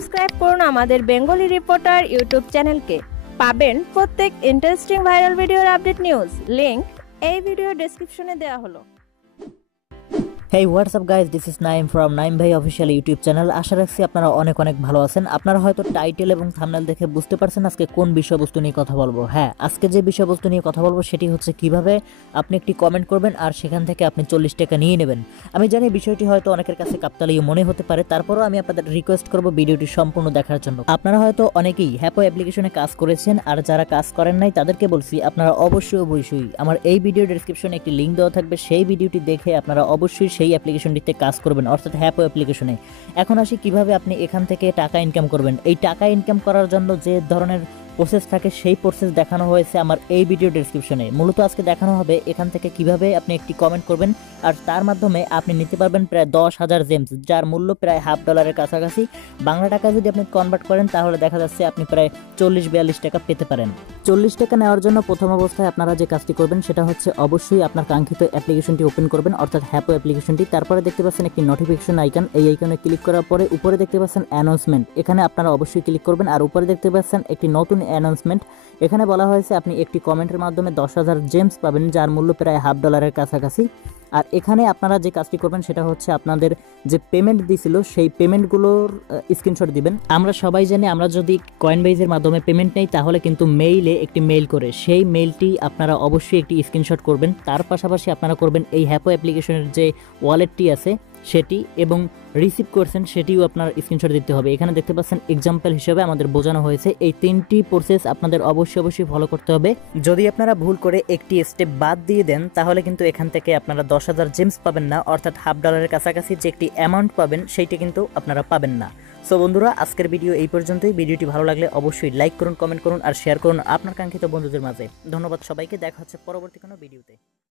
Subscribe করুন আমাদের Bengali reporter YouTube চ্যানেলকে। পাবেন প্রত্যেক ইন্টারেস্টিং ভাইরাল ভিডিওর আপডেট নিউজ। লিংক এই ভিডিও ডেসক্রিপশনে দেওয়া হলো। Hey WhatsApp guys, this is Naim from Naim ভাই অফিসিয়াল ইউটিউব চ্যানেল। আশা রাখছি আপনারা অনেক ভালো আছেন। আপনারা হয়তো টাইটেল এবং থাম্বনেল দেখে বুঝতে পারছেন আজকে কোন বিষয়বস্তু নিয়ে কথা বলবো। হ্যাঁ, আজকে যে বিষয়বস্তু নিয়ে কথা বলবো সেটি হচ্ছে কিভাবে আপনি একটি কমেন্ট করবেন আর সেখান থেকে আপনি 40 টাকা নিয়ে নেবেন। আমি জানি বিষয়টি হয়তো অনেকের কাছে কাকতালীয় মনে হতে পারে, তারপরও আমি আপনাদের রিকোয়েস্ট করব ভিডিওটি সম্পূর্ণ দেখার জন্য। আপনারা হয়তো অনেকেই হ্যাপো অ্যাপ্লিকেশনে কাজ করেছেন, আর যারা কাজ করেন নাই তাদেরকে বলছি আপনারা অবশ্যই আমার এই ভিডিও ডেসক্রিপশনে একটি লিঙ্ক দেওয়া থাকবে। সেই ভিডিওটি দেখে আপনারা অবশ্যই সেই অ্যাপ্লিকেশনটিতে কাজ করবেন, অর্থাৎ হ্যাপো অ্যাপ্লিকেশনে। এখন আসি কিভাবে আপনি এখান থেকে টাকা ইনকাম করবেন। এই টাকা ইনকাম করার জন্য যে ধরনের প্রসেস থাকে সেই প্রসেস দেখানো হয়েছে আমার এই ভিডিও ডেসক্রিপশনে। মূলত আজকে দেখানো হবে এখান থেকে কিভাবে আপনি একটি কমেন্ট করবেন আর তার মাধ্যমে আপনি নিতে পারবেন প্রায় 10,000 জেমস, যার মূল্য প্রায় $1/2 কাছাকাছি। বাংলা টাকা যদি আপনি কনভার্ট করেন তাহলে দেখা যাচ্ছে আপনি প্রায় 40-42 টাকা পেতে পারেন। 40 টাকা নেওয়ার জন্য প্রথম অবস্থায় আপনারা যে কাজটি করবেন সেটা হচ্ছে অবশ্যই আপনার কাঙ্ক্ষিত অ্যাপ্লিকেশনটি ওপেন করবেন, অর্থাৎ হ্যাপো অ্যাপ্লিকেশনটি। তারপরে দেখতে পাচ্ছেন একটি নোটিফিকেশন আইকন, এই আইকনে ক্লিক করার পরে উপরে দেখতে পাচ্ছেন অ্যানাউন্সমেন্ট, এখানে আপনারা অবশ্যই ক্লিক করবেন। আর উপরে দেখতে পাচ্ছেন একটি নতুন অ্যানাউন্সমেন্ট, এখানে বলা হয়েছে আপনি একটি কমেন্টের মাধ্যমে 10,000 জেমস পাবেন, যার মূল্য প্রায় $1/2 কাছাকাছি। আর এখানে আপনারা যে কাজটি করবেন সেটা হচ্ছে আপনাদের যে পেমেন্ট দিছিল সেই পেমেন্টগুলোর স্ক্রিনশট দিবেন। আমরা সবাই জানি আমরা যদি কয়েনবেজের মাধ্যমে পেমেন্ট নেই তাহলে কিন্তু মেইলে একটি মেইল করে, সেই মেইলটি আপনারা অবশ্যই একটি স্ক্রিনশট করবেন। তার পাশাপাশি আপনারা করবেন এই হ্যাপো অ্যাপ্লিকেশনের যে ওয়ালেটটি আছে সেটি, এবং রিসিভ করছেন সেটিও আপনার স্ক্রিনশট দিতে হবে। এখানে দেখতে পাচ্ছেন এক্সাম্পল হিসেবে আমাদের বোঝানো হয়েছে। এই 3টি প্রসেস আপনাদের অবশ্যই ফলো করতে হবে। যদি আপনারা ভুল করে একটি স্টেপ বাদ দিয়ে দেন তাহলে কিন্তু এখান থেকে আপনারা 10,000 জেমস পাবেন না, অর্থাৎ $1/2 কাছাকাছি যে একটি অ্যামাউন্ট পাবেন সেইটি কিন্তু আপনারা পাবেন না। সো বন্ধুরা, আজকের ভিডিও এই পর্যন্তই। ভিডিওটি ভালো লাগলে অবশ্যই লাইক করুন, কমেন্ট করুন আর শেয়ার করুন আপনার কাঙ্ক্ষিত বন্ধুদের মাঝে। ধন্যবাদ সবাইকে, দেখা হচ্ছে পরবর্তী কোনো ভিডিওতে।